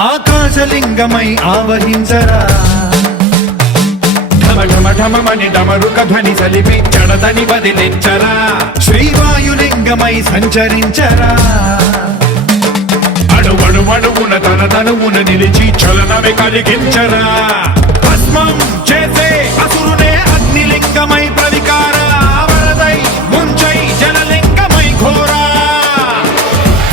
ఆకాశలింగమై ఆవహించరా ఢమ ఢమ ఢమమని డమరుక ధ్వని సలిపి చడదని వదిలించరా శ్రీవాయులింగమై సంచరించరా అణువణువున తన తనువున నిలిచి చలనమే కలిగించరా భస్మం చేసే అసురునే అగ్నిలింగమై ప్రవికార వరదై ముంచై జలలింగమై ఘోరా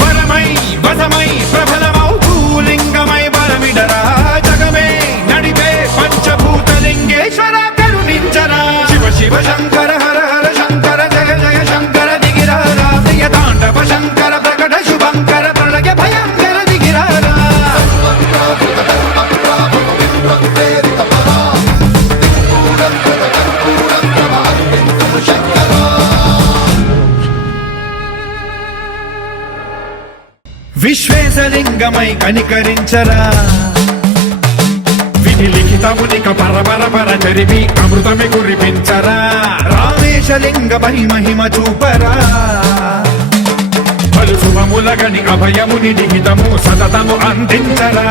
వరమై వసమై ప్రబలమౌ భూలింగమై బలమిడరా జగమే నడిపే పంచభూతలింగేశ్వర కరుణించరా శివ శివ శంకర హర హర శంకర జయ జయ శంకర దిగిరారా ప్రియ తాండవ శంకర ప్రకట శుభంకర ప్రళయ భయంకర దిగిరారా విశ్వేశలింగమై కనికరించరా విధి లిఖితమునిక పరపర జరిపి అమృతమే కురిపించరా రామేశలింగమై మహిమ చూపరా పలు శుభములగని అభయముని లిఖితము సతతము అందించరా